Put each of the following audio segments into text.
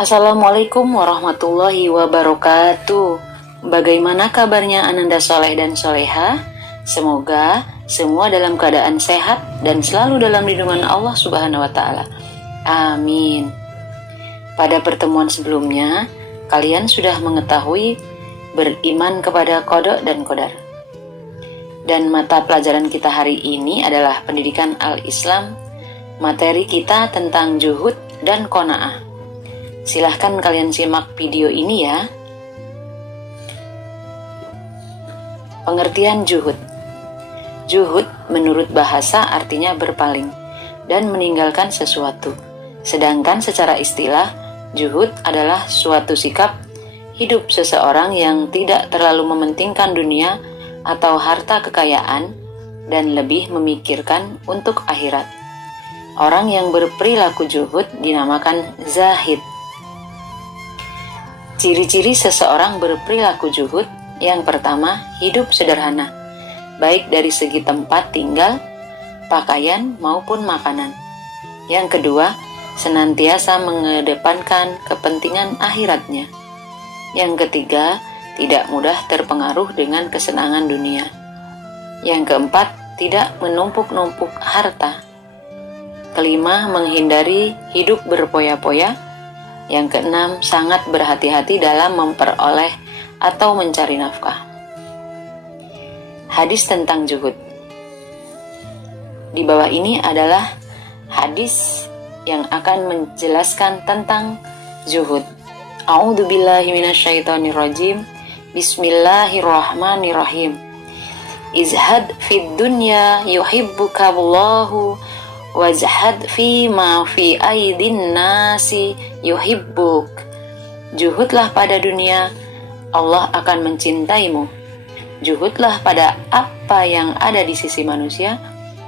Assalamualaikum warahmatullahi wabarakatuh. Bagaimana kabarnya Ananda Soleh dan Soleha? Semoga semua dalam keadaan sehat dan selalu dalam lindungan Allah Subhanahu wa Ta'ala. Amin. Pada pertemuan sebelumnya, kalian sudah mengetahui beriman kepada qada dan qadar. Dan mata pelajaran kita hari ini adalah pendidikan Al-Islam. Materi kita tentang juhud dan qanaah. Silahkan kalian simak video ini ya. Pengertian juhud. Juhud menurut bahasa artinya berpaling dan meninggalkan sesuatu. Sedangkan secara istilah, juhud adalah suatu sikap hidup seseorang yang tidak terlalu mementingkan dunia atau harta kekayaan dan lebih memikirkan untuk akhirat. Orang yang berperilaku juhud dinamakan zahid. Ciri-ciri seseorang berperilaku juhud, yang pertama, hidup sederhana, baik dari segi tempat tinggal, pakaian maupun makanan. Yang kedua, senantiasa mengedepankan kepentingan akhiratnya. Yang ketiga, tidak mudah terpengaruh dengan kesenangan dunia. Yang keempat, tidak menumpuk-numpuk harta. Kelima, menghindari hidup berpoya-poya. Yang keenam, sangat berhati-hati dalam memperoleh atau mencari nafkah. Hadis tentang juhud. Di bawah ini adalah hadis yang akan menjelaskan tentang zuhud. A'udzubillahi minasyaitonirrajim. Bismillahirrahmanirrahim. Izhad fid dunya yuhibbukallahu wajhad fi ma fi aidin nasi yuhibbuk. Juhudlah pada dunia, Allah akan mencintaimu. Juhudlah pada apa yang ada di sisi manusia,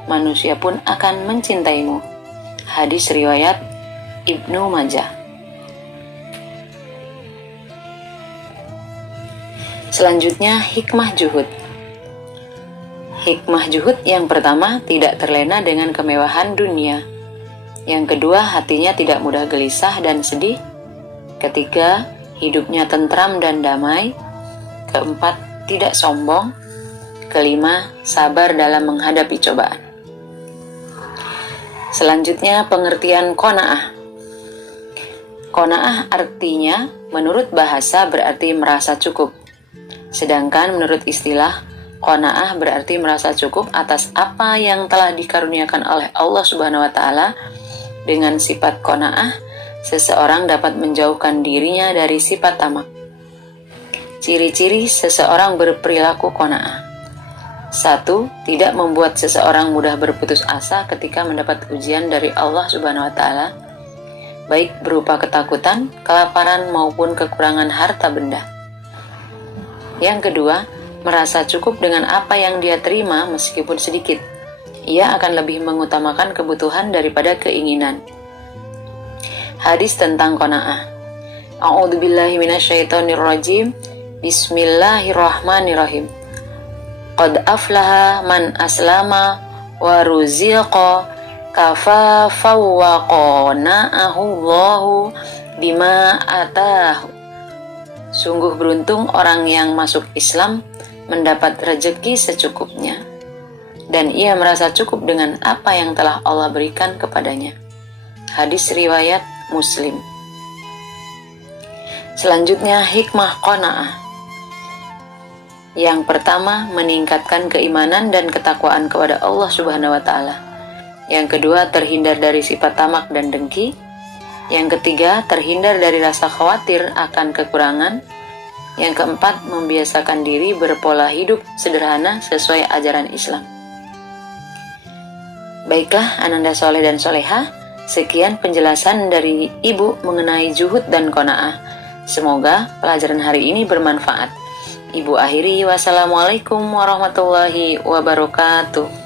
manusia pun akan mencintaimu. Hadis riwayat Ibnu Majah. Selanjutnya, hikmah juhud. Hikmah juhud yang pertama, tidak terlena dengan kemewahan dunia. Yang kedua, hatinya tidak mudah gelisah dan sedih. Ketiga, hidupnya tentram dan damai. Keempat, tidak sombong. Kelima, sabar dalam menghadapi cobaan. Selanjutnya, pengertian qanaah. Qanaah artinya, menurut bahasa berarti merasa cukup. Sedangkan menurut istilah, qanaah berarti merasa cukup atas apa yang telah dikaruniakan oleh Allah Subhanahu wa Ta'ala. Dengan sifat qanaah, seseorang dapat menjauhkan dirinya dari sifat tamak. Ciri-ciri seseorang berperilaku qanaah. 1. Tidak membuat seseorang mudah berputus asa ketika mendapat ujian dari Allah Subhanahu wa Ta'ala, baik berupa ketakutan, kelaparan maupun kekurangan harta benda. Yang kedua, merasa cukup dengan apa yang dia terima meskipun sedikit. Ia akan lebih mengutamakan kebutuhan daripada keinginan. Hadis tentang qanaah. A'udzubillahi minasyaitonirrajim. Bismillahirrahmanirrahim. Qad aflaha man aslama wa ruziqa kafafa wa qana'ahu Allahu bima atahu. Sungguh beruntung orang yang masuk Islam mendapat rezeki secukupnya, dan ia merasa cukup dengan apa yang telah Allah berikan kepadanya. Hadis riwayat Muslim. Selanjutnya, hikmah qanaah. Yang pertama, meningkatkan keimanan dan ketakwaan kepada Allah Subhanahu wa Ta'ala. Yang kedua, terhindar dari sifat tamak dan dengki. Yang ketiga, terhindar dari rasa khawatir akan kekurangan. Yang keempat, membiasakan diri berpola hidup sederhana sesuai ajaran Islam. Baiklah, Ananda Soleh dan Soleha, sekian penjelasan dari Ibu mengenai juhud dan qanaah. Semoga pelajaran hari ini bermanfaat. Ibu akhiri, wassalamualaikum warahmatullahi wabarakatuh.